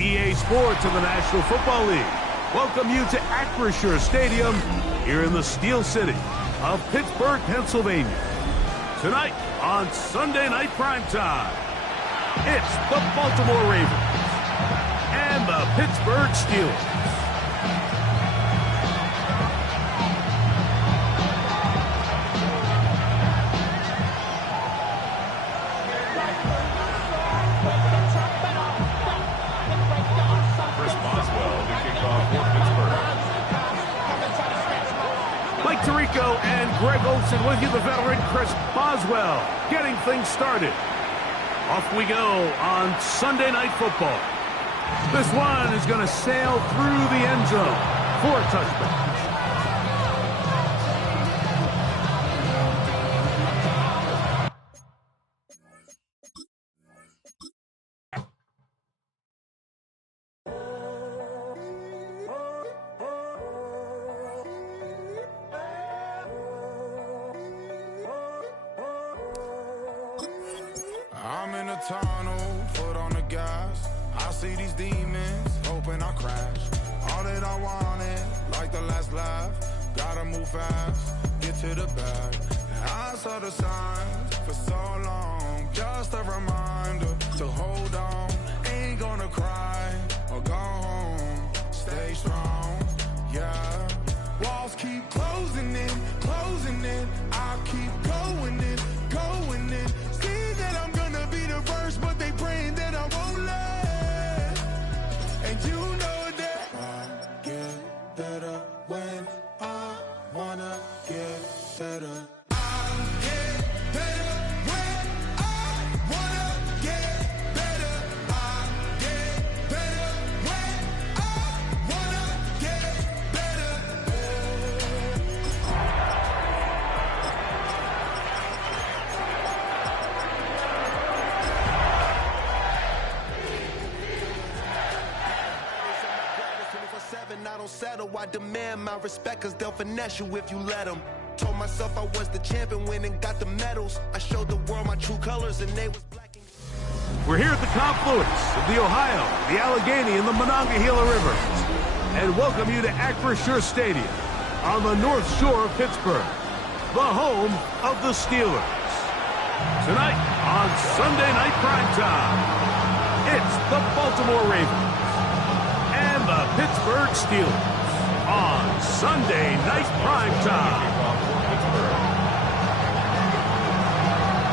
EA Sports and the National Football League welcome you to Acrisure Stadium here in the Steel City of Pittsburgh, Pennsylvania. Tonight on Sunday Night Primetime, it's the Baltimore Ravens and the Pittsburgh Steelers. And Greg Olsen with you, the veteran Chris Boswell, getting things started. Off we go on Sunday Night Football. This one is going to sail through the end zone for a touchdown. I'm in a tunnel, foot on the gas. I see these demons, hoping I crash. All that I wanted, like the last laugh. Gotta move fast, get to the bag. I saw the signs for so long, just a reminder to hold on. Ain't gonna cry or go home, stay strong, yeah. Walls keep closing in, I keep going in, going in. See that I'm gonna be the first, but they praying that I won't let. And you know that I get better when I wanna get better. I get better when I wanna get better. I get better when I wanna get better. I don't settle, I demand my respect, cause they'll finesse you if you let them. Told myself I was the champion, went and got the medals. I showed the world my true colors and they was black and... We're here at the confluence of the Ohio, the Allegheny, and the Monongahela Rivers, and welcome you to Acrisure Stadium on the North Shore of Pittsburgh, the home of the Steelers. Tonight on Sunday Night Primetime, it's the Baltimore Ravens and the Pittsburgh Steelers on Sunday Night Primetime.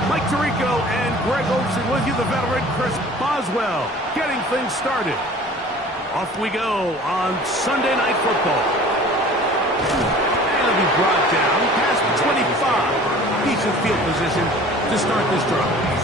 Mike Tirico and Greg Olsen with you, the veteran Chris Boswell, getting things started. Off we go on Sunday Night Football. And it'll be brought down past the 25. Decent field position to start this drive.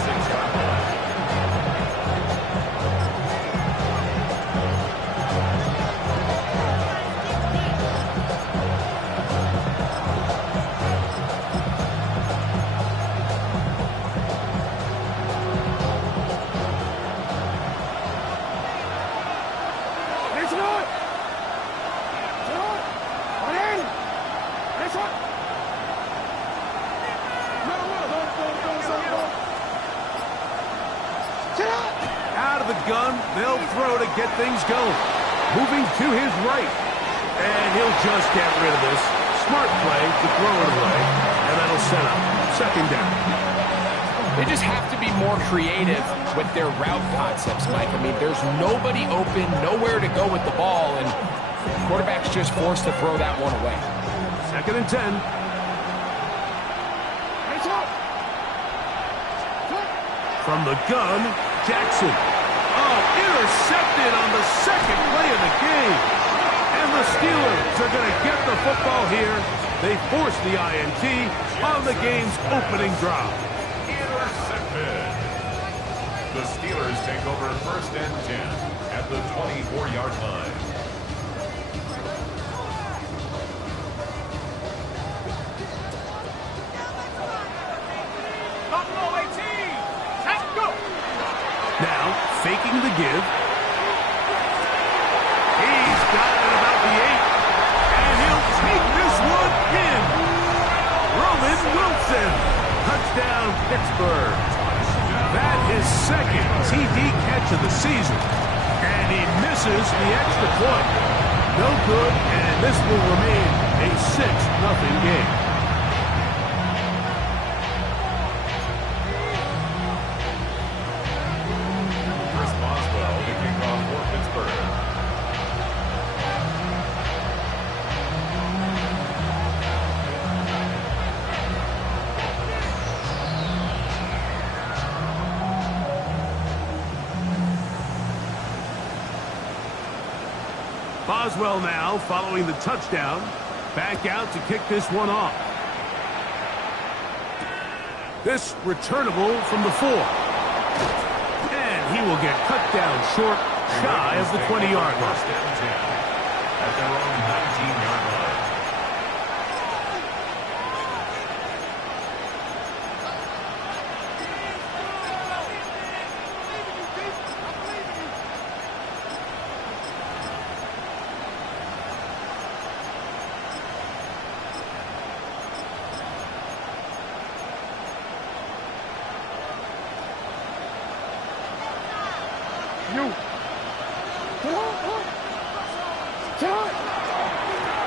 Out of the gun, they'll throw to get things going. Moving to his right. And he'll just get rid of this. Smart play to throw it away. And that'll set up second down. They just have to be more creative with their route concepts, Mike. I mean, there's nobody open, nowhere to go with the ball, and the quarterback's just forced to throw that one away. Second and 10. From the gun, Jackson. Oh, intercepted on the second play of the game. And the Steelers are going to get the football here. They force the INT on the game's opening drive. Intercepted. The Steelers take over first and 10 at the 24-yard line. Now, faking the give. He's got it about the 8. And he'll take this one in. Roman Wilson. Touchdown, Pittsburgh. That is second TD catch of the season. And he misses the extra point. No good, and this will remain a 6-0 game. Boswell now, following the touchdown, back out to kick this one off. This returnable from the 4. And he will get cut down short, shy of the 20-yard line. At their own 19-yard line.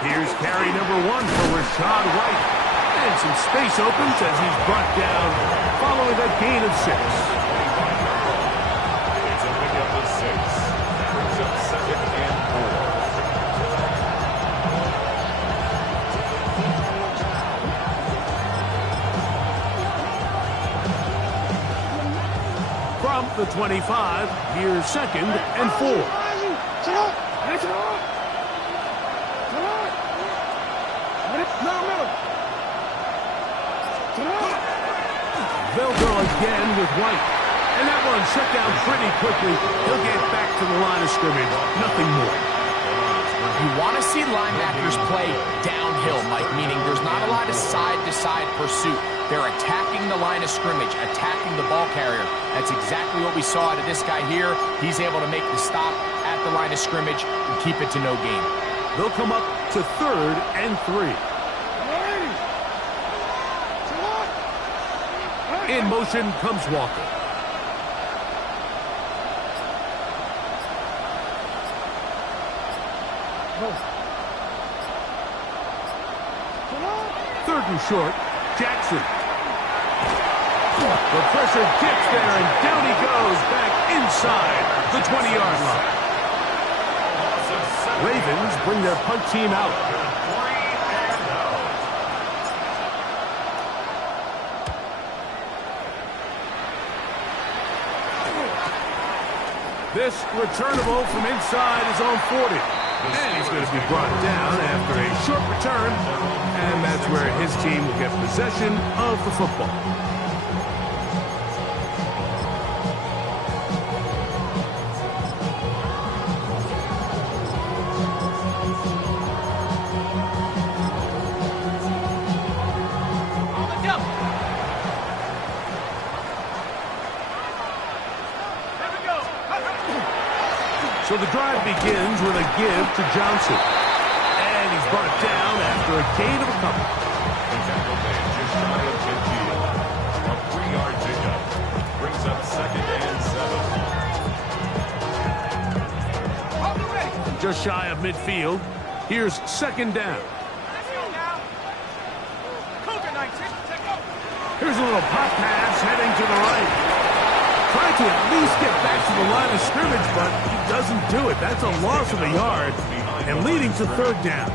Here's carry number 1 for Rashad White. And some space opens as he's brought down following a gain of 6. It's a pickup of 6. Brings up 2nd and 4. From the 25, here's 2nd and 4. They'll go again with White. And that one shut down pretty quickly. He'll get back to the line of scrimmage. Nothing more. You want to see linebackers play downhill, Mike, meaning there's not a lot of side-to-side pursuit. They're attacking the line of scrimmage, attacking the ball carrier. That's exactly what we saw out of this guy here. He's able to make the stop at the line of scrimmage and keep it to no gain. They'll come up to 3rd and 3. In motion comes Walker. Third and short, Jackson. The pressure gets there, and down he goes back inside the 20-yard line. Ravens bring their punt team out. This returnable from inside his own 40. And he's going to be brought down after a short return. And that's where his team will get possession of the football. So the drive begins with a give to Johnson. And he's brought down after a gain of a couple. The tackle man just shy of 10 feet. A 3-yard pickup. Brings up 2nd and 7. Just shy of midfield. Here's 2nd down. Here's a little pop pass heading to the right. Trying to at least get back to the line of scrimmage, but he doesn't do it. That's a loss of a yard and leading to 3rd down.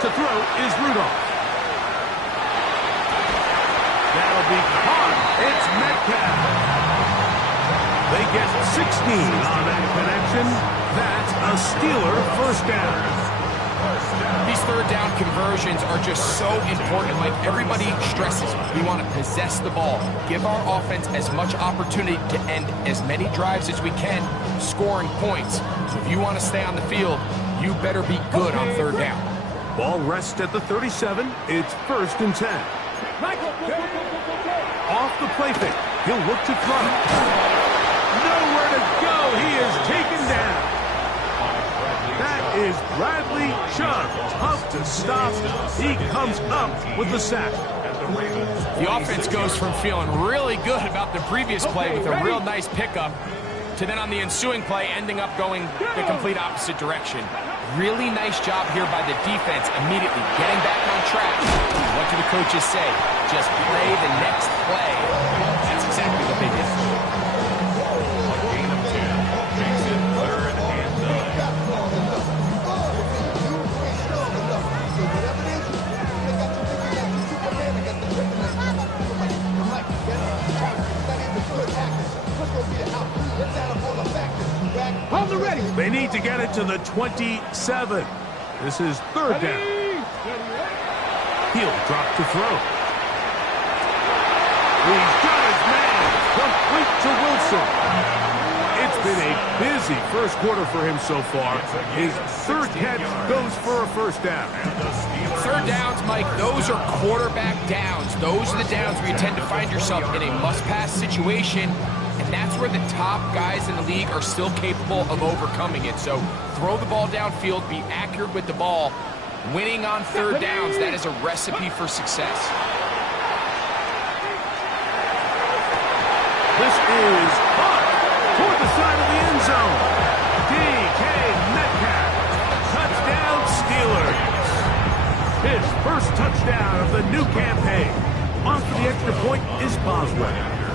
To throw is Rudolph. That'll be caught. It's Metcalf. They get 16 on that connection. That's a Steeler 1st down. These 3rd down conversions are just so important. Like everybody stresses, we want to possess the ball, give our offense as much opportunity to end as many drives as we can, scoring points. So if you want to stay on the field, You better be good on third down. Ball rests at the 37. It's 1st and 10. Off the play fake. He'll look to throw. Nowhere to go. He is taken down. That is Bradley Chubb. Tough to stop. He comes up with the sack. The offense goes from feeling really good about the previous play with a real nice pickup to then on the ensuing play ending up going the complete opposite direction. Really nice job here by the defense immediately getting back on track. What do the coaches say? Just play the next play. That's exactly what they did. Gain of 10. Makes it 3rd and 9. They need to get it to the 27. This is 3rd down. He'll drop to throw. He's got his man. Complete to Wilson. It's been a busy first quarter for him so far. His 3rd catch goes for a 1st down. Third downs, Mike, those are quarterback downs. Those are the downs where you tend to find yourself in a must-pass situation. And that's where the top guys in the league are still capable of overcoming it. So throw the ball downfield, be accurate with the ball. Winning on third downs, that is a recipe for success. This is hot toward the side of the end zone. DK Metcalf. Touchdown Steelers. His first touchdown of the new campaign. On for the extra point is Boswell.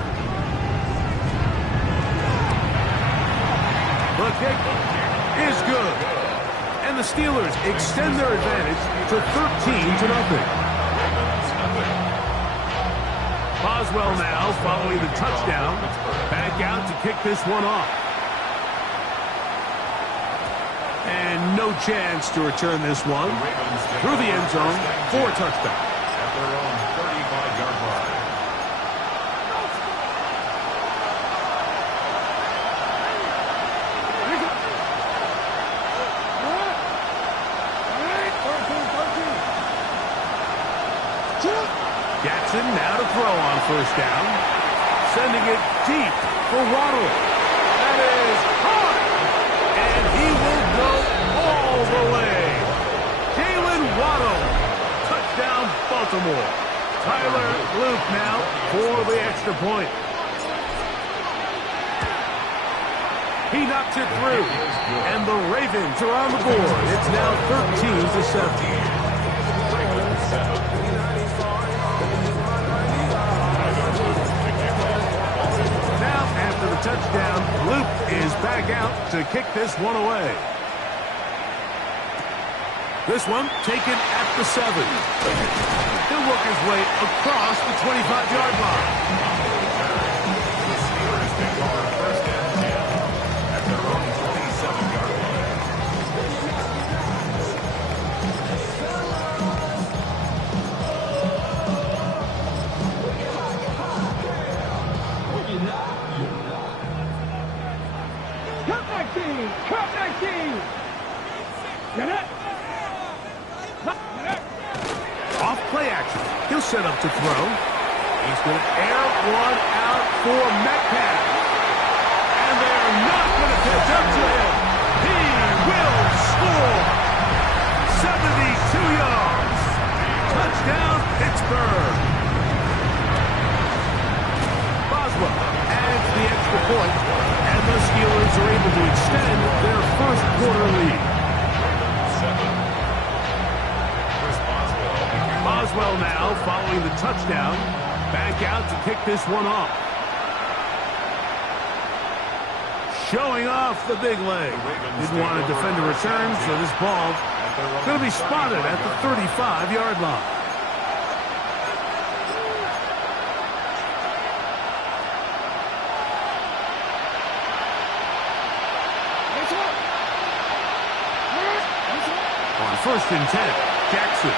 The kick is good. And the Steelers extend their advantage to 13-0. Boswell now following the touchdown. Back out to kick this one off. And no chance to return this one. Through the end zone for a touchback. At their own 35-yard line. Jackson now to throw on 1st down. Sending it deep for Waddle. That is hard. And he will go all the way. Jalen Waddle. Touchdown Baltimore. Tyler Luke now for the extra point. He knocks it through. And the Ravens are on the board. It's now 13-7. After the touchdown, Luke is back out to kick this one away. This one taken at the 7. He'll work his way across the 25-yard line. The Steelers take over 1st and 10 at their own 27-yard line. Cut 19! Get it? Off play action. He'll set up to throw. He's going to air one out for Metcalf. And they're not going to catch up to him. He will score. 72 yards. Touchdown, Pittsburgh. Boswell adds the extra point. And the Steelers are able to extend their first quarter lead. Boswell now following the touchdown. Back out to kick this one off. Showing off the big leg. Didn't want to defend a return, so this ball going to be spotted at the 35-yard line. On 1st and 10, Jackson.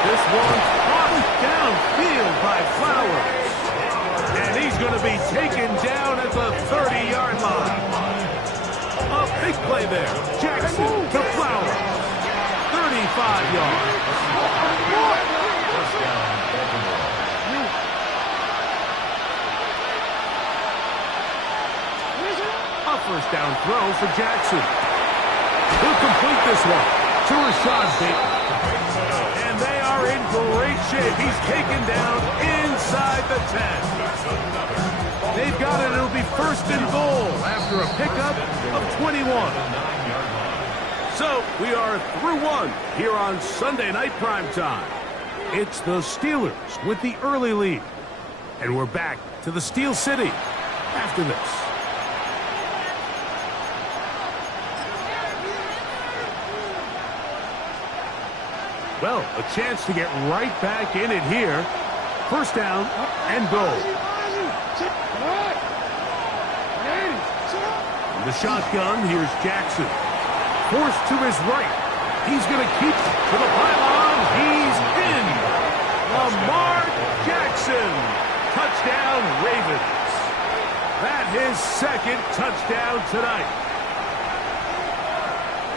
This one caught downfield by Flowers. And he's going to be taken down at the 30-yard line. Up play there. Jackson to Flower. 35 yards. First down, Baltimore. A first down throw for Jackson. He'll complete this one to Rashad Bateman. And they are in great shape. He's taken down inside the 10. They've got it. It'll be first and goal after a pickup of 21. So we are through one here on Sunday Night Primetime. It's the Steelers with the early lead. And we're back to the Steel City after this. Well, a chance to get right back in it here. First down and goal. From the shotgun, here's Jackson. Forced to his right. He's going to keep to the pylon. He's in. Lamar Jackson. Touchdown, Ravens. That his second touchdown tonight.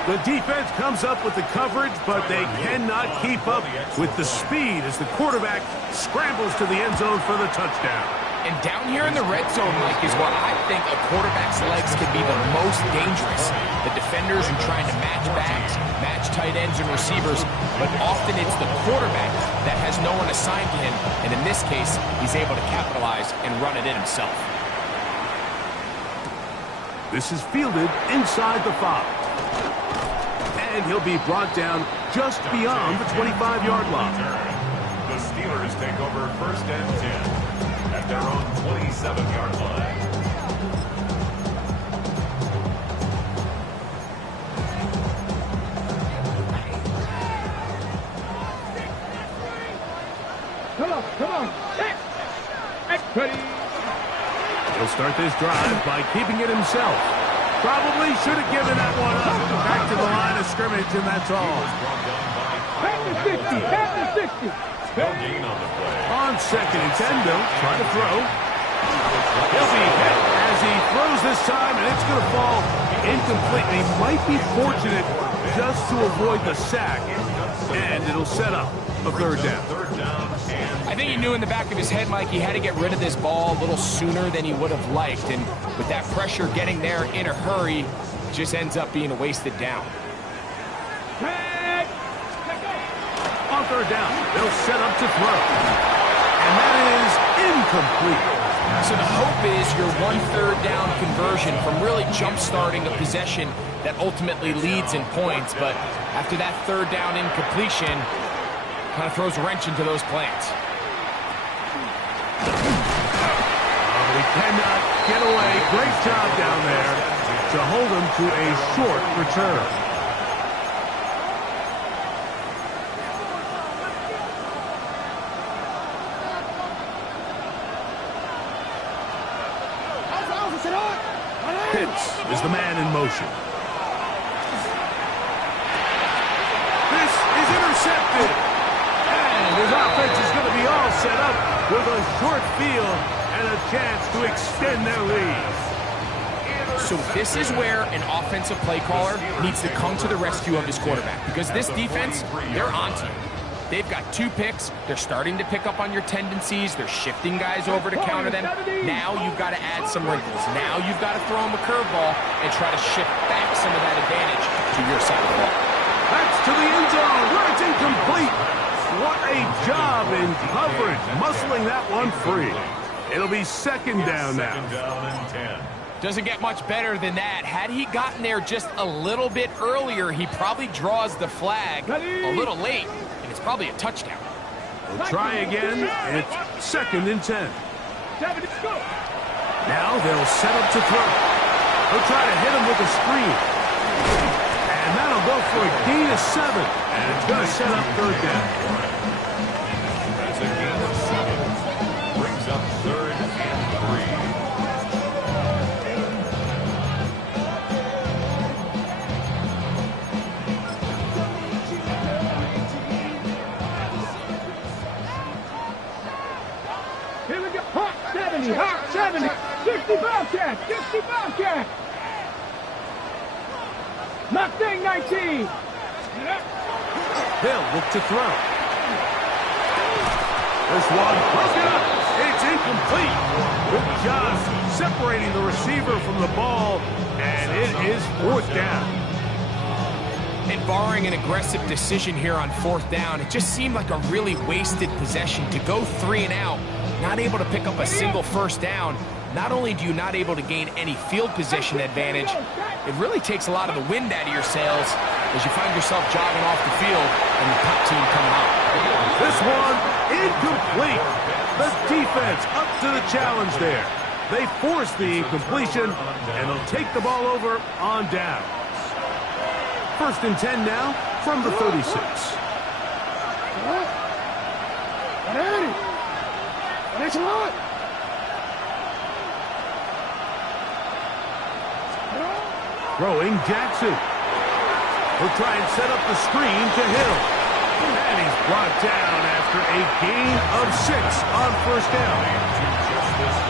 The defense comes up with the coverage, but they cannot keep up with the speed as the quarterback scrambles to the end zone for the touchdown. And down here in the red zone, Mike, is where I think a quarterback's legs can be the most dangerous. The defenders are trying to match backs, match tight ends and receivers, but often it's the quarterback that has no one assigned to him, and in this case, he's able to capitalize and run it in himself. This is fielded inside the 5. And he'll be brought down just beyond the 25-yard line. The Steelers take over first and 10 at their own 27-yard line. Come on. Ready. He'll start this drive by keeping it himself. Probably should have given that one up. Back to the line of scrimmage, and that's all. Back to 50. No gain on the play. On second and 10, they'll try to throw. He'll be hit as he throws this time, and it's going to fall incomplete. He might be fortunate just to avoid the sack, and it'll set up a third down. I think he knew in the back of his head, Mike, he had to get rid of this ball a little sooner than he would have liked. And with that pressure getting there in a hurry, it just ends up being a wasted down. On third down, they'll set up to throw. And that is incomplete. So the hope is your 1 3rd down conversion from really jump-starting a possession that ultimately leads in points. But after that 3rd down incompletion, kind of throws a wrench into those plans. He cannot get away. Great job down there to hold him to a short return. Pitts is the man in motion. This is intercepted. And his offense is going to be all set up with a short field and a chance to extend their lead. So this is where an offensive play caller needs to come to the rescue of his quarterback, because this defense, they're onto you. They've got 2 picks. They're starting to pick up on your tendencies. They're shifting guys over to counter them. Now you've got to add some wrinkles. Now you've got to throw them a curveball and try to shift back some of that advantage to your side of the ball. That's to the end zone where it's incomplete. What a job in coverage, muscling that one free. It'll be second down now. Second down and 10. Doesn't get much better than that. Had he gotten there just a little bit earlier, he probably draws the flag a little late, and it's probably a touchdown. We'll try again. It's second and 10. Now they'll set up to throw. They'll try to hit him with a screen. And that'll go for a gain of 7. And it's going to set up third down. That's a gain of 7. Brings up 3rd and 3. Here we go. Hot 70, hot 70. 60 Bobcat, 60 Bobcat. Mustang 19. Hill look to throw. This one broken up. It's incomplete. Good job separating the receiver from the ball, and it is 4th down. And barring an aggressive decision here on 4th down, it just seemed like a really wasted possession to go 3 and out, not able to pick up a single 1st down. Not only do you not able to gain any field position advantage, it really takes a lot of the wind out of your sails as you find yourself jogging off the field and the punt team coming out. This one incomplete. The defense up to the challenge there. They force the incompletion, and they'll take the ball over on down. 1st and 10 now from the 36. Throwing Jackson. He'll try and set up the screen to Hill. And he's brought down after a gain of 6 on 1st down.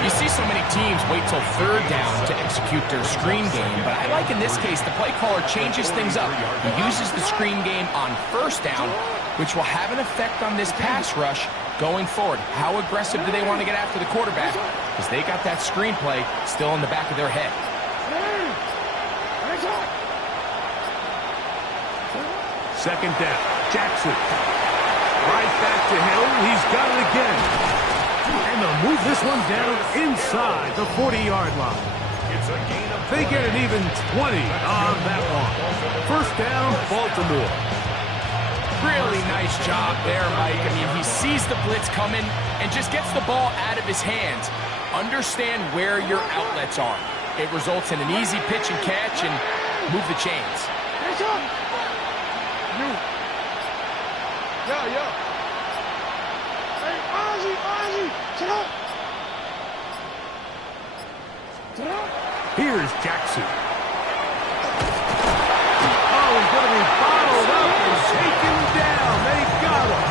You see so many teams wait till 3rd down to execute their screen game, but I like in this case the play caller changes things up. He uses the screen game on 1st down, which will have an effect on this pass rush going forward. How aggressive do they want to get after the quarterback? Because they got that screen play still in the back of their head. 2nd down. Jackson. Right back to Hill. He's got it again. And they'll move this one down inside the 40-yard line. They get an even 20 on that one. 1st down, Baltimore. Really nice job there, Mike. I mean, he sees the blitz coming and just gets the ball out of his hands. Understand where your outlets are. It results in an easy pitch and catch and move the chains. Here's Jackson. Oh, he's going to be bottled up and taken down. They got him.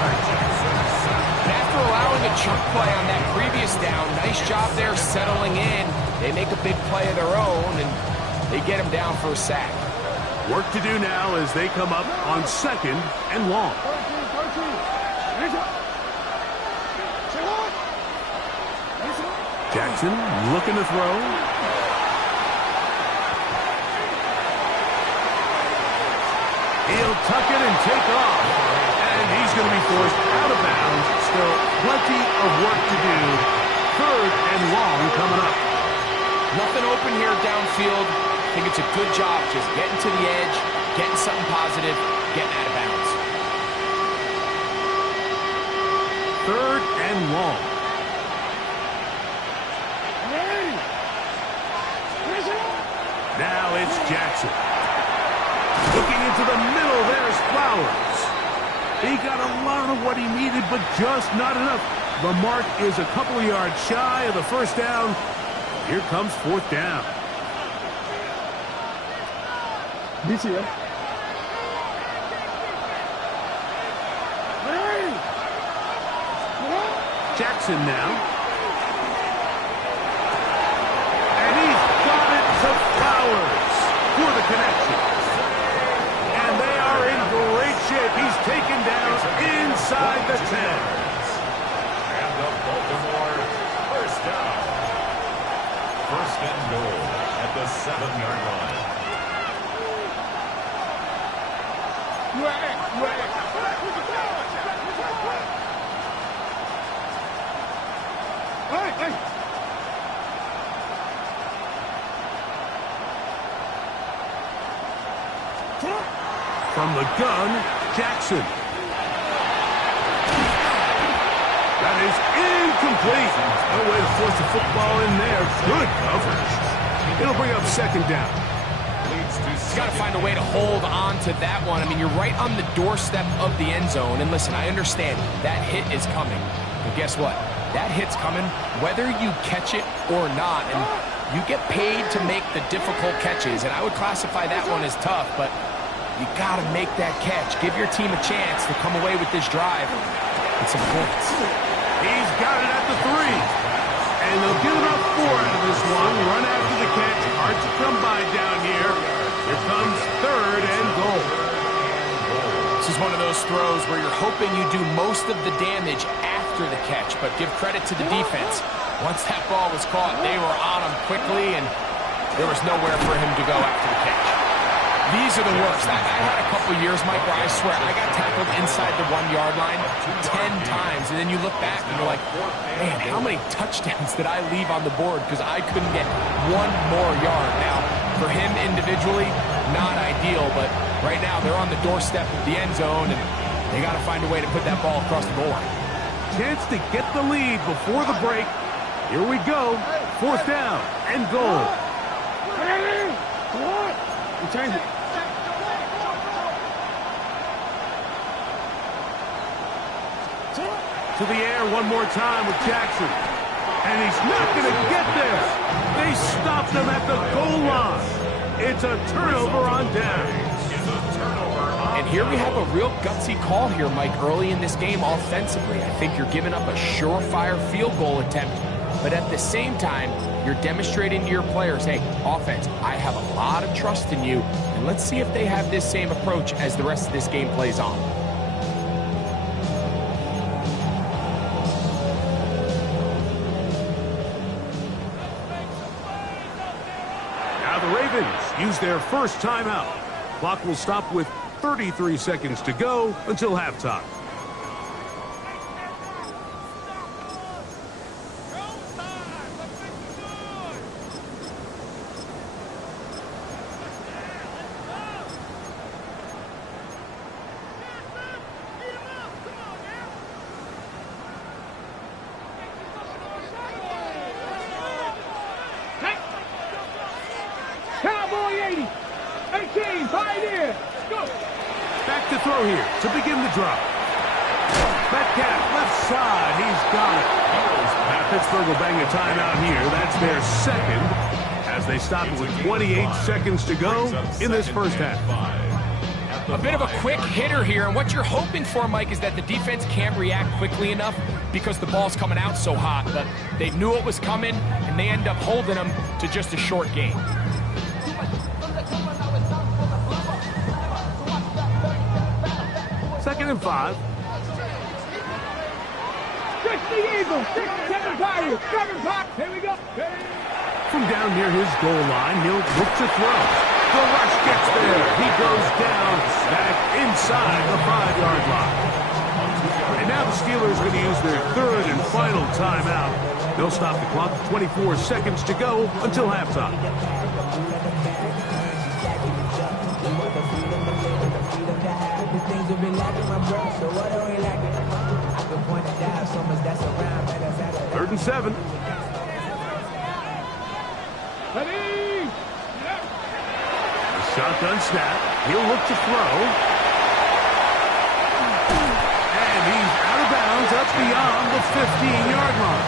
And after allowing a chunk play on that previous down, nice job there settling in. They make a big play of their own, and they get him down for a sack. Work to do now as they come up on 2nd and long. Jackson looking to throw. He'll tuck it and take off. And he's going to be forced out of bounds. Still plenty of work to do. 3rd and long coming up. Nothing open here downfield. I think it's a good job just getting to the edge, getting something positive, getting out of bounds. 3rd and long. Now it's Jackson. Looking into the middle, there's Flowers. He got a lot of what he needed, but just not enough. The mark is a couple of yards shy of the 1st down. Here comes 4th down. This here. Jackson now. And he's got it to Flowers for the connection. And they are in great shape. He's taken down inside the 10. And the Baltimore 1st down. 1st and goal at the 7-yard line. From the gun, Jackson. That is incomplete. No way to force the football in there. Good coverage. It'll bring up 2nd down. He's got to find a way to hold on to that one. I mean, you're right on the doorstep of the end zone. And listen, I understand that hit is coming. But guess what? That hit's coming whether you catch it or not. And you get paid to make the difficult catches. And I would classify that one as tough, but you got to make that catch. Give your team a chance to come away with this drive and some points. He's got it at the 3. And they'll get about 4 out of this one. Run after the catch. Hard to come by down here. Here comes 3rd throws where you're hoping you do most of the damage after the catch, but give credit to the defense. Once that ball was caught, they were on him quickly, and there was nowhere for him to go after the catch. These are the worst. I had a couple years, Mike, where I swear I got tackled inside the 1-yard line 10 times, and then you look back and you're like, man, how many touchdowns did I leave on the board because I couldn't get one more yard? Now, for him individually, not ideal, but right now they're on the doorstep of the end zone, and they got to find a way to put that ball across the goal line. Chance to get the lead before the break. Here we go. 4th down and goal. Change it. To the air one more time with Jackson. And he's not going to get there. They stopped him at the goal line. It's a turnover on down. And here we have a real gutsy call here, Mike, early in this game offensively. I think you're giving up a surefire field goal attempt, but at the same time, you're demonstrating to your players, hey, offense, I have a lot of trust in you, and let's see if they have this same approach as the rest of this game plays on. Now the Ravens use their first timeout. Clock will stop with 33 seconds to go until halftime. Cowboy 80. 18, Pioneer. Go. Back to throw here to begin the drop. Metcalf, left side, he's got it. Pittsburgh will bang a timeout here. That's their second as they stop it with 28 seconds to go in this first half. A bit of a quick hitter here, and what you're hoping for, Mike, is that the defense can't react quickly enough because the ball's coming out so hot, but they knew it was coming, and they end up holding them to just a short game. 2nd and 5. 60 Eagles, 67 Pirates, 7 Pirates. Here we go. From down near his goal line, he'll look to throw. The rush gets there. He goes down back inside the 5-yard line. And now the Steelers are going to use their 3rd and final timeout. They'll stop the clock with 24 seconds to go until halftime. Third and 7. Ready? Shotgun snap. He'll look to throw. And he's out of bounds up beyond the 15-yard line.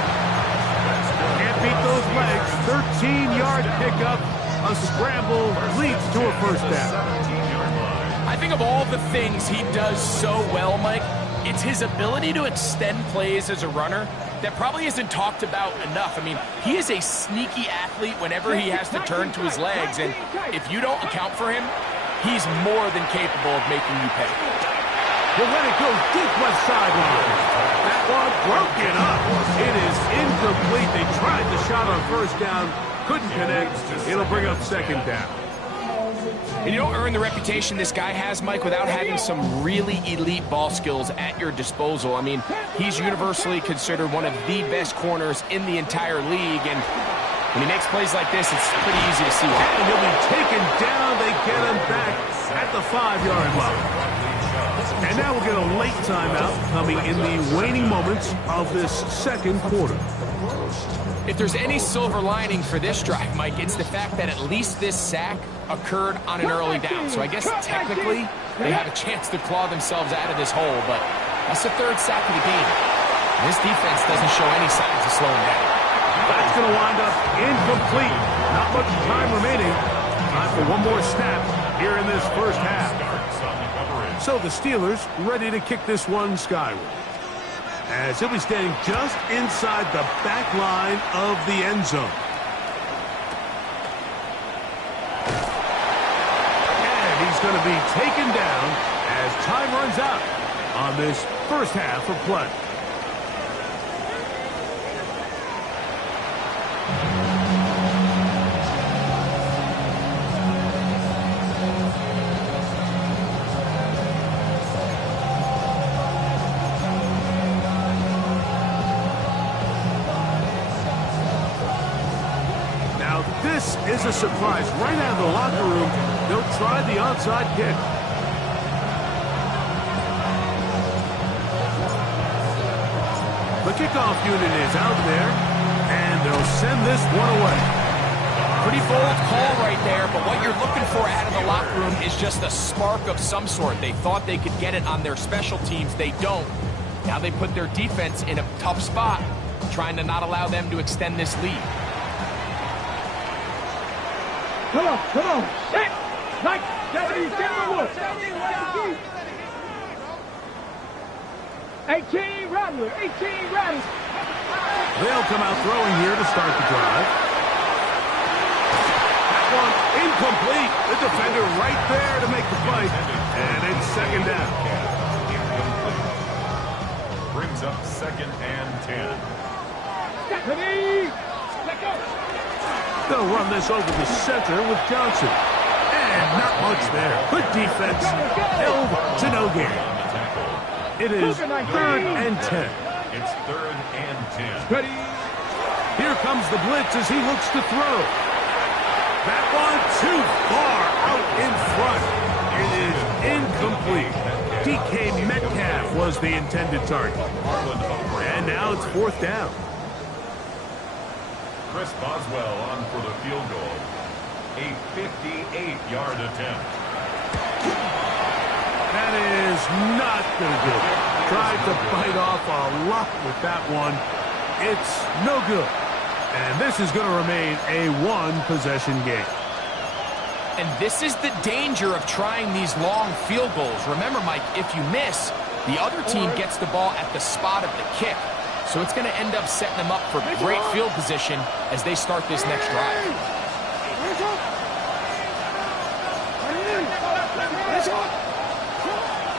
Can't beat those legs. 13-yard pickup. A scramble leads to a first down. I think of all the things he does so well, Mike, it's his ability to extend plays as a runner that probably isn't talked about enough. I mean, he is a sneaky athlete whenever he has to turn to his legs, and if you don't account for him, he's more than capable of making you pay. He'll let it go deep left sideline. That one broken up. It is incomplete. They tried the shot on first down, couldn't connect. It'll bring up 2nd down. And you don't earn the reputation this guy has, Mike, without having some really elite ball skills at your disposal. I mean, he's universally considered one of the best corners in the entire league, and when he makes plays like this, it's pretty easy to see why. And he'll be taken down. They get him back at the 5-yard line. And now we'll get a late timeout coming in the waning moments of this second quarter. If there's any silver lining for this drive, Mike, it's the fact that at least this sack occurred on an early down. So I guess technically they have a chance to claw themselves out of this hole, but that's the 3rd sack of the game. This defense doesn't show any signs of slowing down. That's going to wind up incomplete. Not much time remaining. Time for one more snap here in this first half. So the Steelers ready to kick this one skyward, as he'll be standing just inside the back line of the end zone. And he's going to be taken down as time runs out. on this first half of play. This is a surprise. Right out of the locker room, they'll try the onside kick. The kickoff unit is out there, and they'll send this one away. Pretty bold call right there, but what you're looking for out of the locker room is just a spark of some sort. They thought they could get it on their special teams. They don't. Now they put their defense in a tough spot, trying to not allow them to extend this lead. Come on. Set. Like 70, 18, Rattler. They'll come out throwing here to start the drive. That one incomplete. The defender right there to make the play. And it's second down. Brings up 2nd and 10. Stephanie. Let go. They'll run this over the center with Johnson. And not much there. Good defense. Held to no gain. It is 3rd and 10. It's 3rd and 10. Ready. Here comes the blitz as he looks to throw. That one too far out in front. It is incomplete. DK Metcalf was the intended target. And now it's 4th down. Chris Boswell on for the field goal. A 58-yard attempt. That is not going to do it. Tried to bite off a lot with that one. It's no good. And this is going to remain a one-possession game. And this is the danger of trying these long field goals. Remember, Mike, if you miss, the other team gets the ball at the spot of the kick. So it's going to end up setting them up for great field position as they start this next drive.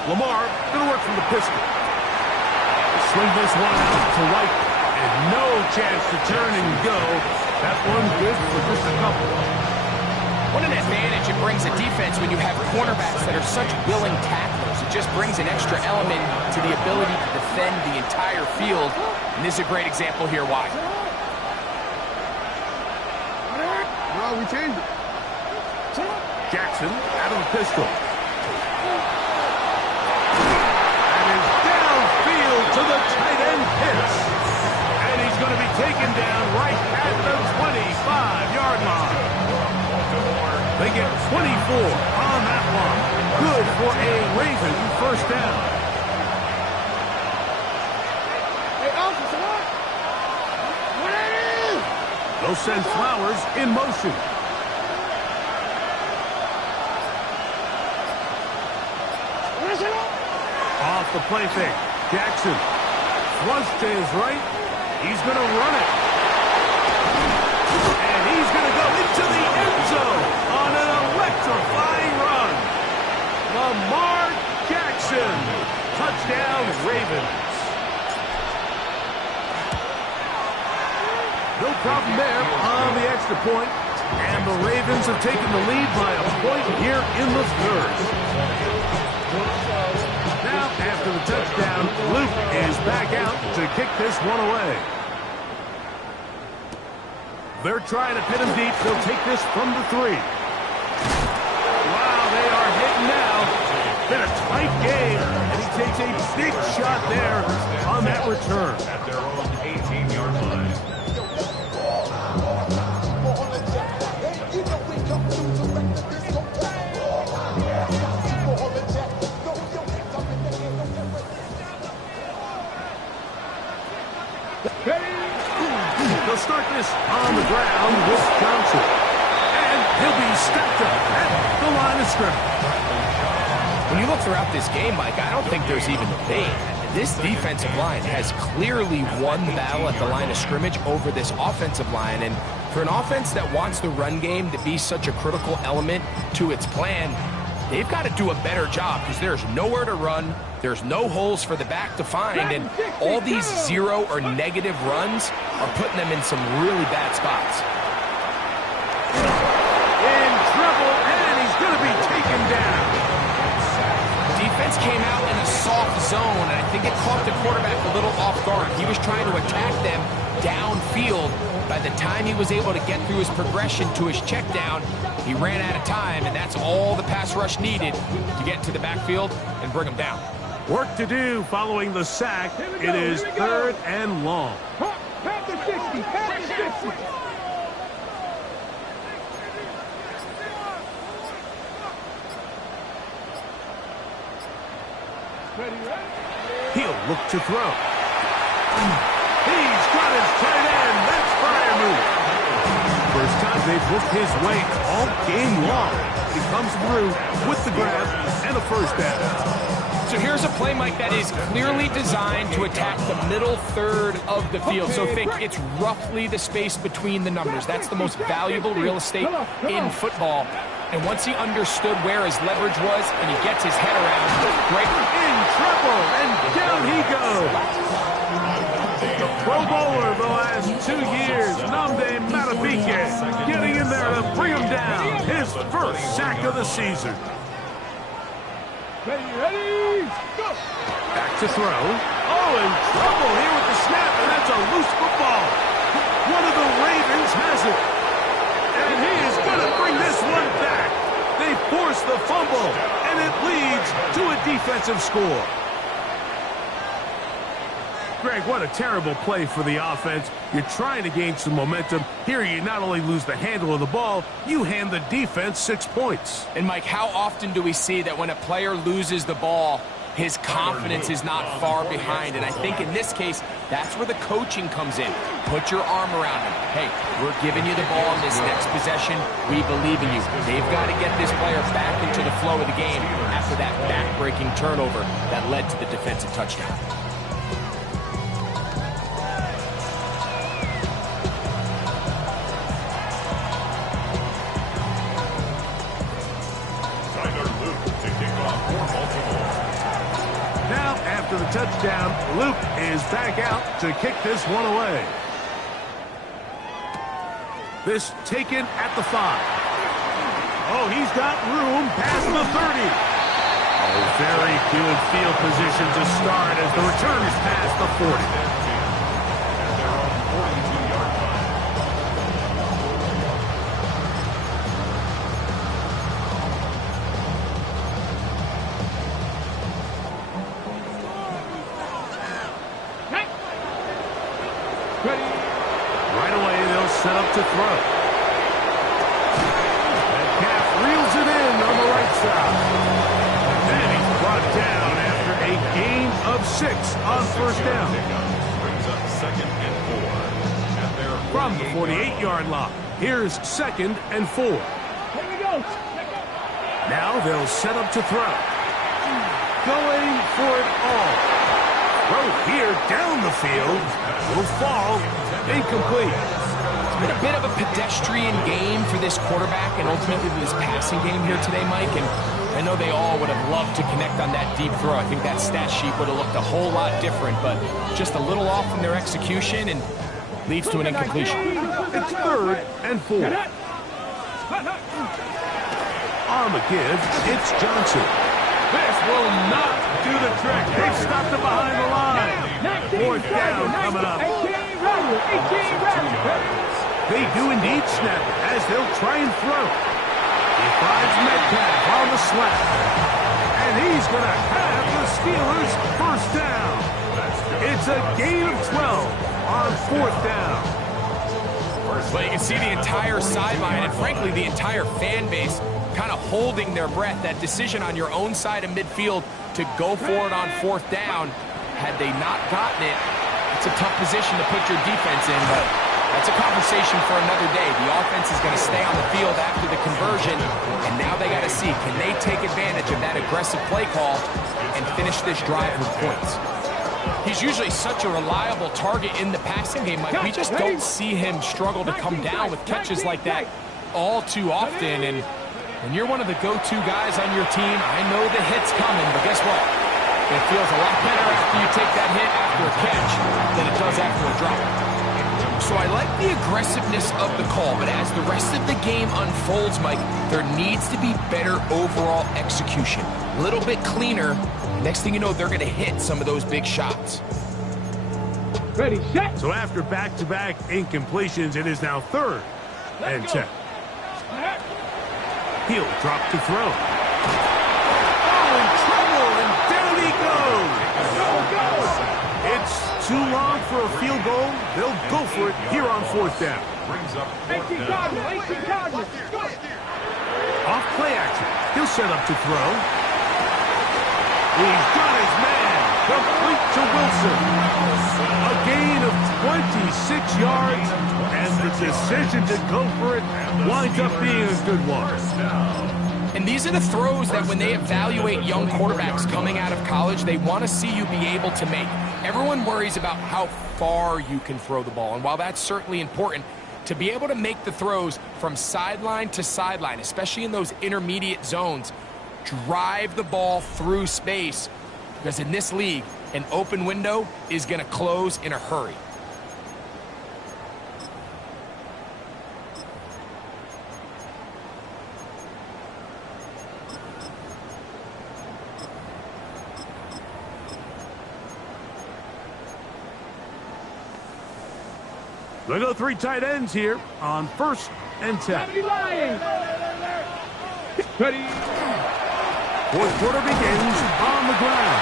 Lamar going to work from the pistol. Swing this one out to White. And no chance to turn and go. That one good for just a couple. What an advantage it brings a defense when you have cornerbacks that are such willing tacklers. It just brings an extra element to the ability to defend the entire field. And this is a great example here why. Well, we changed it. Jackson out of the pistol. And is downfield to the tight end hits. And he's going to be taken down right at the 25-yard line. They get 24 on that one. Good for a Raven first down. Hey, officer, what it is? They'll send Flowers in motion. Off the play fake. Jackson flush to his right. He's going to run it. And he's going to go into the end zone on an electrifying run. Lamar Jackson. Touchdown, Ravens. No problem there on the extra point. And the Ravens have taken the lead by a point here in the 3rd. Now, after the touchdown, Luke is back out to kick this one away. They're trying to pin him deep. They'll take this from the 3. Wow, they are hitting now. Been a tight game, and he takes a big shot there on that return. At their own 18-yard line. They'll start this on the ground with Johnson. And he'll be stepped up at the line of scrimmage. When you look throughout this game, Mike, I don't think there's even debate. This defensive line has clearly won the battle at the line of scrimmage over this offensive line. And for an offense that wants the run game to be such a critical element to its plan, they've got to do a better job because there's nowhere to run, there's no holes for the back to find, and all these zero or negative runs are putting them in some really bad spots. In trouble, and he's going to be taken down. Defense came out in a soft zone, and I think it caught the quarterback a little off guard. He was trying to attack them downfield. By the time he was able to get through his progression to his check down, he ran out of time, and that's all the pass rush needed to get to the backfield and bring him down. Work to do following the sack. It is 3rd and long. Past the 60, past the 60. He'll look to throw. He's got his tight end. That's fire move. First time they've looked his way all game long. He comes through with the grab and a first down. So here's a play, Mike, that is clearly designed to attack the middle third of the field. So think it's roughly the space between the numbers. That's the most valuable real estate in football. And once he understood where his leverage was and he gets his head around, great. In trouble, and down he goes. The Pro Bowler the last 2 years, Nnamdi Madubuike, getting in there to bring him down. His first sack of the season. Ready, go! Back to throw. Oh, in trouble here with the snap, and that's a loose football. One of the Ravens has it. And he is going to bring this one back. They force the fumble, and it leads to a defensive score. Greg, what a terrible play for the offense. You're trying to gain some momentum. Here you not only lose the handle of the ball, you hand the defense 6 points. And, Mike, how often do we see that when a player loses the ball, his confidence is not far behind? And I think in this case, that's where the coaching comes in. Put your arm around him. Hey, we're giving you the ball in this next possession. We believe in you. They've got to get this player back into the flow of the game after that back-breaking turnover that led to the defensive touchdown. After the touchdown, Luke is back out to kick this one away. This taken at the 5. Oh, he's got room past the 30. Oh, very good field position to start as the return is past the 40. Right away, they'll set up to throw. Metcalf reels it in on the right side. And he's brought down after a gain of 6 on first down. Brings up 2nd and 4. From the 48-yard line, here's 2nd and 4. Here we go. Now they'll set up to throw. Going for it all. Throw here down the field. Will fall. Incomplete. It's been a bit of a pedestrian game for this quarterback and ultimately this passing game here today, Mike. And I know they all would have loved to connect on that deep throw. I think that stat sheet would have looked a whole lot different, but just a little off in their execution and leads to an incompletion. It's 3rd and 4. On the give, it's Johnson. This will not do the trick. They stopped it behind the line. 4th down coming up. They do indeed snap it as they'll try and throw. He finds Metcalf on the slap. And he's going to have the Steelers' first down. It's a gain of 12 on 4th down. Well, you can see the entire sideline and, frankly, the entire fan base kind of holding their breath. That decision on your own side of midfield to go for it on 4th down, had they not gotten it, it's a tough position to put your defense in, but that's a conversation for another day. The offense is going to stay on the field after the conversion, and now they got to see, can they take advantage of that aggressive play call and finish this drive with points? He's usually such a reliable target in the passing game. Like, we just don't see him struggle to come down with catches like that all too often, and When you're one of the go-to guys on your team, I know the hit's coming, but guess what? It feels a lot better after you take that hit after a catch than it does after a drop. So I like the aggressiveness of the call, but as the rest of the game unfolds, Mike, there needs to be better overall execution. A little bit cleaner. Next thing you know, they're going to hit some of those big shots. Ready, set. So after back-to-back incompletions, it is now 3rd and 10. He'll drop to throw. Oh, in trouble, and down he goes. It's too long for a field goal. They'll go for it here on 4th down. Brings up 4th down. 18 Cardinals. Off play action. He'll set up to throw. He's got his man. Complete to Wilson. A gain of 26 yards, and the decision to go for it winds up being a good one. And these are the throws that when they evaluate young quarterbacks coming out of college, they want to see you be able to make. Everyone worries about how far you can throw the ball, and while that's certainly important, to be able to make the throws from sideline to sideline, especially in those intermediate zones, drive the ball through space, because in this league, an open window is going to close in a hurry. They go 3 tight ends here on 1st and 10. Ready. 4th quarter begins on the ground.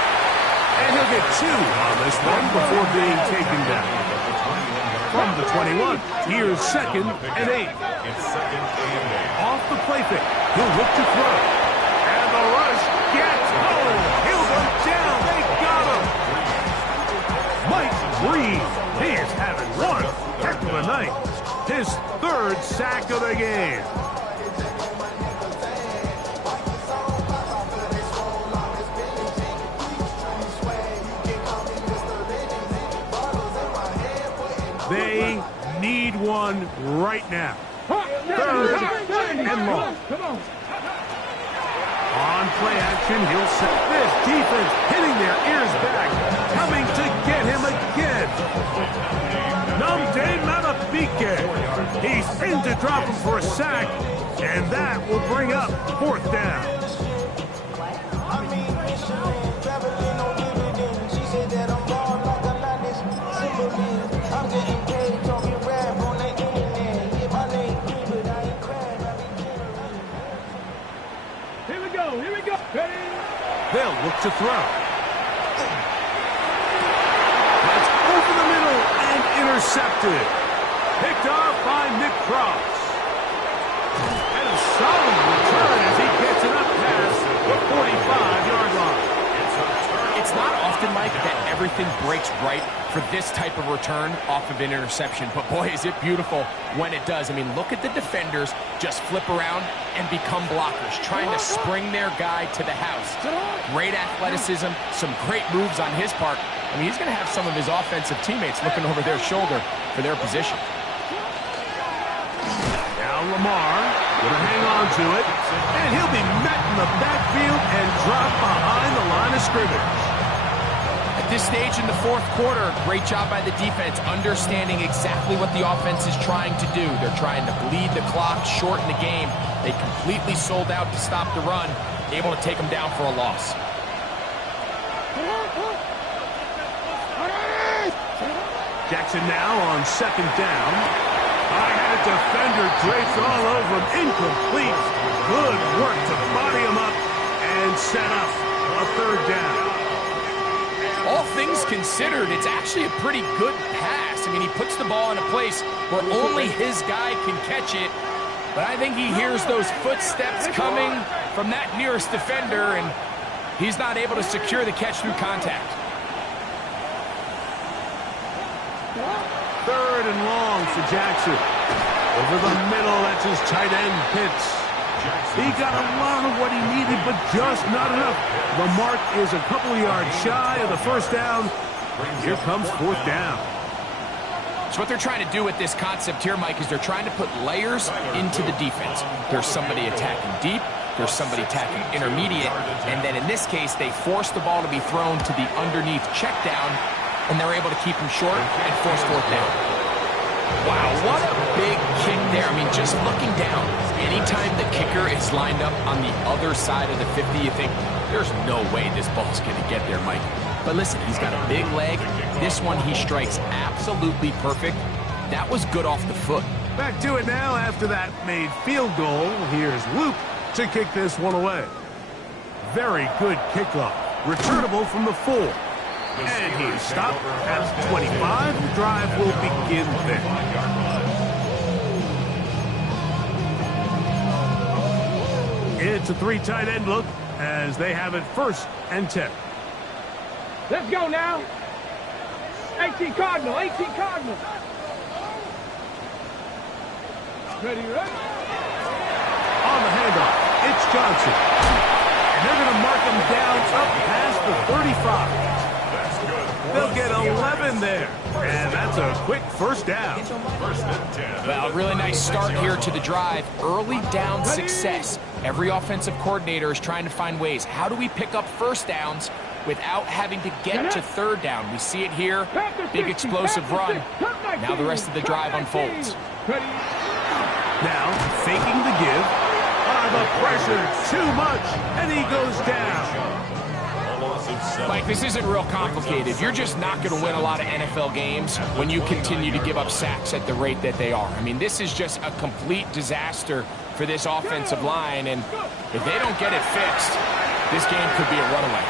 And he'll get 2 on this one before being taken down. From the 21, here's 2nd and 8. It's 2nd and 8. Off the play fake, he'll look to throw. And the rush gets home. He'll go down. They got him. Mike Reed, he is having one heck of a night. His 3rd sack of the game. They need one right now. 3rd and long. On play action, he'll set this defense, hitting their ears back, coming to get him again. Namde Malapike. He's in to drop him for a sack, and that will bring up 4th down. Here we go. Ready. They'll look to throw. That's over the middle and intercepted. Picked off by Nick Cross. And a solid return as he gets it up past the 45-yard line. It's not often, Mike, that everything breaks right for this type of return off of an interception. But boy, is it beautiful when it does. I mean, look at the defenders just flip around and become blockers, trying to spring their guy to the house. Great athleticism, some great moves on his part. I mean, he's going to have some of his offensive teammates looking over their shoulder for their position. Now Lamar going to hang on to it, and he'll be met in the backfield and dropped behind the line of scrimmage. At this stage in the 4th quarter, great job by the defense, understanding exactly what the offense is trying to do. They're trying to bleed the clock, shorten the game. They completely sold out to stop the run, able to take them down for a loss. Jackson now on 2nd down. High-headed defender drapes all over him. Incomplete. Good work to body him up and set up a 3rd down. All things considered, it's actually a pretty good pass. I mean, he puts the ball in a place where only his guy can catch it. But I think he hears those footsteps coming from that nearest defender, and he's not able to secure the catch through contact. 3rd and long for Jackson. Over the middle, that's his tight end, Pitts. He got a lot of what he needed, but just not enough. The mark is a couple of yards shy of the 1st down. Here comes 4th down. So what they're trying to do with this concept here, Mike, is they're trying to put layers into the defense. There's somebody attacking deep, there's somebody attacking intermediate, and then in this case, they force the ball to be thrown to the underneath check down, and they're able to keep him short and force fourth down. Wow, what a big kick there. I mean, just looking down, anytime the kicker is lined up on the other side of the 50, you think, there's no way this ball's going to get there, Mike. But listen, he's got a big leg. This one he strikes absolutely perfect. That was good off the foot. Back to it now after that made field goal. Here's Luke to kick this one away. Very good kickoff. Returnable from the 4. And he's stopped at 25. The drive will begin there. It's a 3 tight end look as they have it 1st and 10. Let's go now. 18 Cardinal, 18 Cardinal. Ready, ready. On the handoff, it's Johnson. And they're going to mark him down up past the 35. They'll get 11 there. And that's a quick first down. Well, a really nice start here to the drive. Early down success. Every offensive coordinator is trying to find ways. How do we pick up first downs without having to get to third down? We see it here. Big explosive run. Now the rest of the drive unfolds. Now, faking the give. The pressure, too much, and he goes down. Mike, this isn't real complicated. You're just not going to win a lot of NFL games when you continue to give up sacks at the rate that they are. I mean, this is just a complete disaster for this offensive line, and if they don't get it fixed, this game could be a runaway.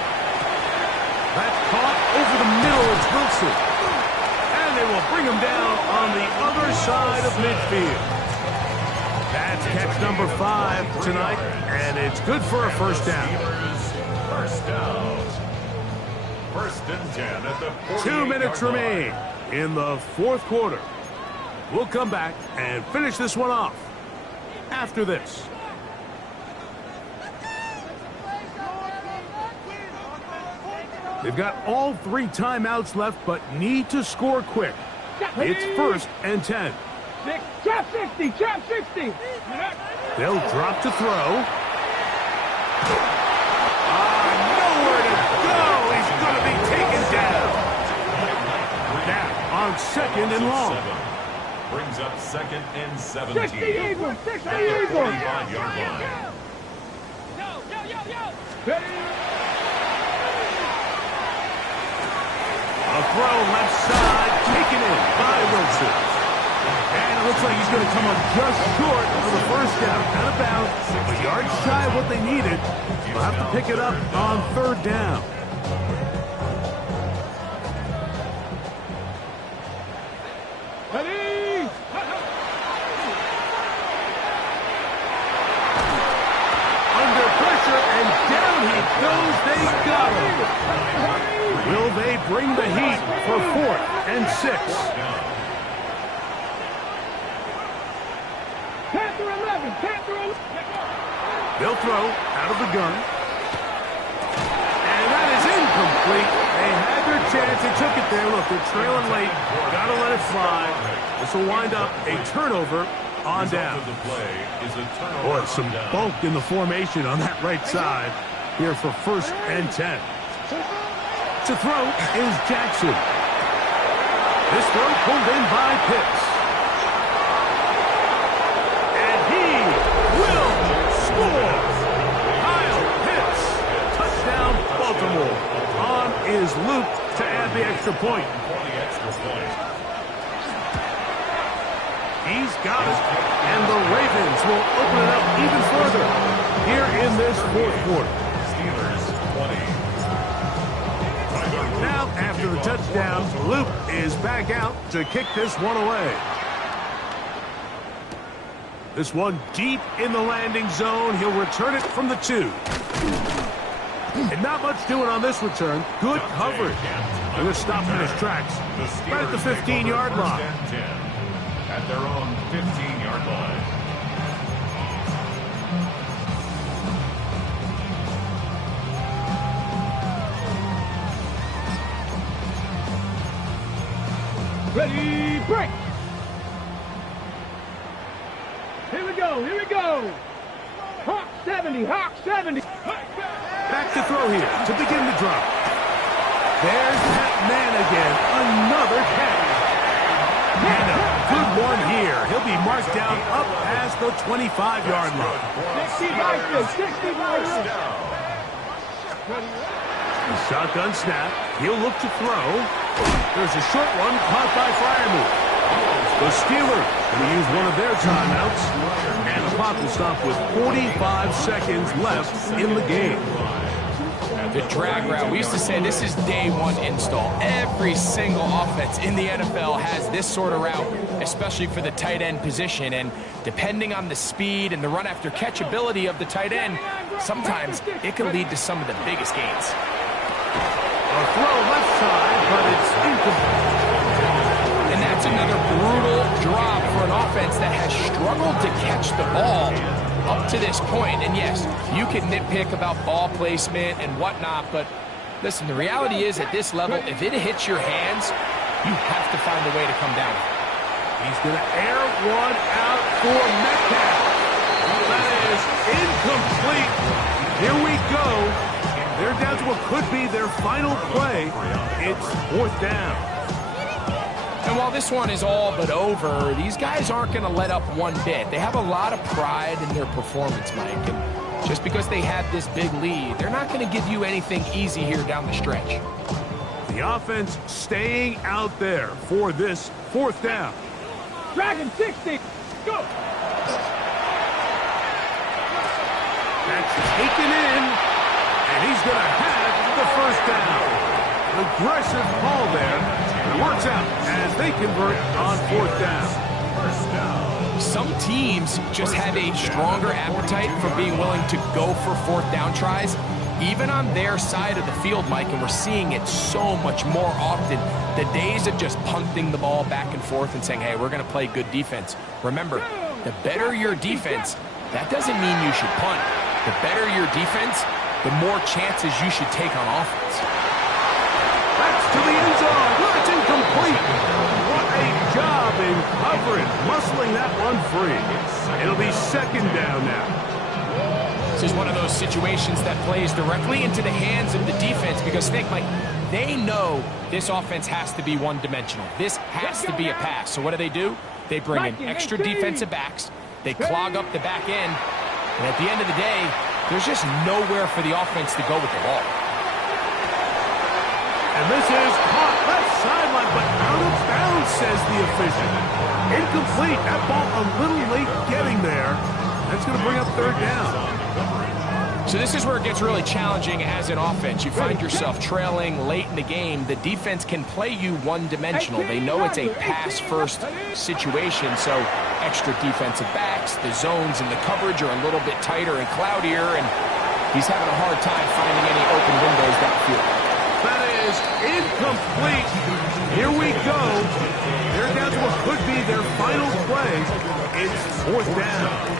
That's caught over the middle. It's Wilson. And they will bring him down on the other side of midfield. That's catch number 5 tonight, and it's good for a first down. First down. 1st and 10 at the 2 minutes remain in the 4th quarter. We'll come back and finish this one off after this. They've got all 3 timeouts left, but need to score quick. It's 1st and 10. Trap 60, trap 60. They'll drop to throw. On 2nd and long. Brings up 2nd and 17. 60 Eagles, 60 At the Eagles. 45-yard line. A throw left side, taken in by Wilson. And it looks like he's going to come up just short of the first down. Out of bounds, a yard shy of what they needed. They'll have to pick it up on 3rd down. They got him. Will they bring the heat for 4th and 6? Panther 11, Panther 11. They'll throw out of the gun. And that is incomplete. They had their chance. They took it there. Look, they're trailing late. Got to let it fly. This will wind up a turnover on down. Boy, some bulk in the formation on that right side. Here for 1st and 10. To throw is Jackson. This throw pulled in by Pitts. And he will score. Kyle Pitts. Touchdown, Baltimore. On is Luke to add the extra point. He's got it. And the Ravens will open it up even further here in this 4th quarter. Now, after the touchdown, Luke is back out to kick this one away. This one deep in the landing zone. He'll return it from the 2. And not much doing on this return. Good coverage. They're going to stop him in his tracks right at the 15-yard line. At their own 15-yard line. Ready, break. Here we go, here we go. Hawk 70, Hawk 70. Back to throw here to begin the drop. There's that man again. Another catch. And a good one here. He'll be marked down up past the 25-yard line. 60 by 60. Shotgun snap. He'll look to throw. There's a short one caught by Freiermuth. The Steelers going to use one of their timeouts. And the clock will stop with 45 seconds left in the game. The drag route. We used to say this is day one install. Every single offense in the NFL has this sort of route, especially for the tight end position. And depending on the speed and the run after catch ability of the tight end, sometimes it can lead to some of the biggest gains. A throw left side, but it's incomplete. And that's another brutal drop for an offense that has struggled to catch the ball up to this point. And yes, you can nitpick about ball placement and whatnot, but listen, the reality is at this level, if it hits your hands, you have to find a way to come down. He's going to air one out for Metcalf. That is incomplete. Here we go. They're down to what could be their final play. It's 4th down. And while this one is all but over, these guys aren't going to let up one bit. They have a lot of pride in their performance, Mike. And just because they have this big lead, they're not going to give you anything easy here down the stretch. The offense staying out there for this 4th down. Dragon 60. Go. That's taken in, and he's going to have the 1st down. Aggressive call there. It works out as they convert on 4th down. Some teams just have a stronger appetite for being willing to go for 4th down tries, even on their side of the field, Mike, and we're seeing it so much more often. The days of just punting the ball back and forth and saying, hey, we're going to play good defense. Remember, the better your defense, that doesn't mean you should punt. The better your defense, the more chances you should take on offense. That's to the end zone. It's incomplete. What a job in covering, muscling that one free. It'll be 2nd down now. This is one of those situations that plays directly into the hands of the defense because think, Mike, they know this offense has to be one-dimensional. This has to be a pass. So what do? They bring in extra defensive backs. They clog up the back end. And at the end of the day, there's just nowhere for the offense to go with the ball. And this is caught left sideline, but out of bounds, says the official. Incomplete. That ball a little late getting there. That's going to bring up 3rd down. So this is where it gets really challenging as an offense. You find yourself trailing late in the game. The defense can play you one-dimensional. They know it's a pass-first situation, so extra defensive backs, the zones and the coverage are a little bit tighter and cloudier, and he's having a hard time finding any open windows downfield. That is incomplete. Here we go. They're down to what could be their final play. It's 4th down.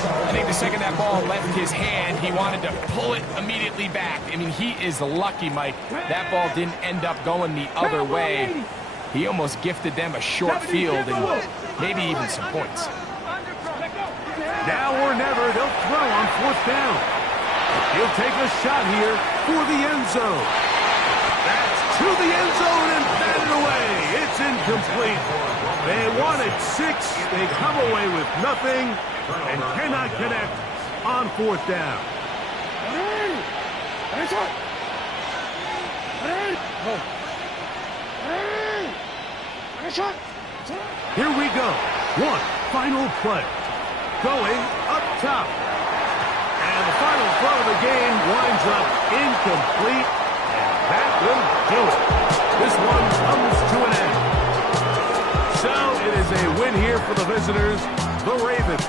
I think the second that ball left his hand, he wanted to pull it immediately back. I mean, he is lucky, Mike. That ball didn't end up going the other way. He almost gifted them a short field and maybe even some points. Now or never, they'll throw on 4th down. He'll take a shot here for the end zone. That's to the end zone and batted away. It's incomplete. They wanted 6. They come away with nothing and cannot connect on 4th down. Here we go. One final play. Going up top. And the final throw of the game winds up incomplete. And that will do it. This one comes to an end. So it is a win here for the visitors, the Ravens.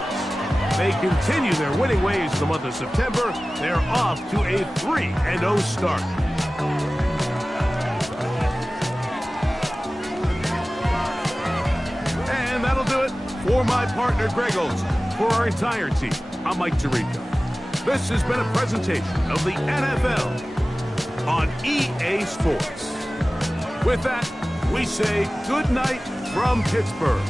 They continue their winning ways the month of September. They're off to a 3-0 start. And that'll do it for my partner, Greg Olson. For our entire team, I'm Mike Tirico. This has been a presentation of the NFL on EA Sports. With that, we say good night from Pittsburgh.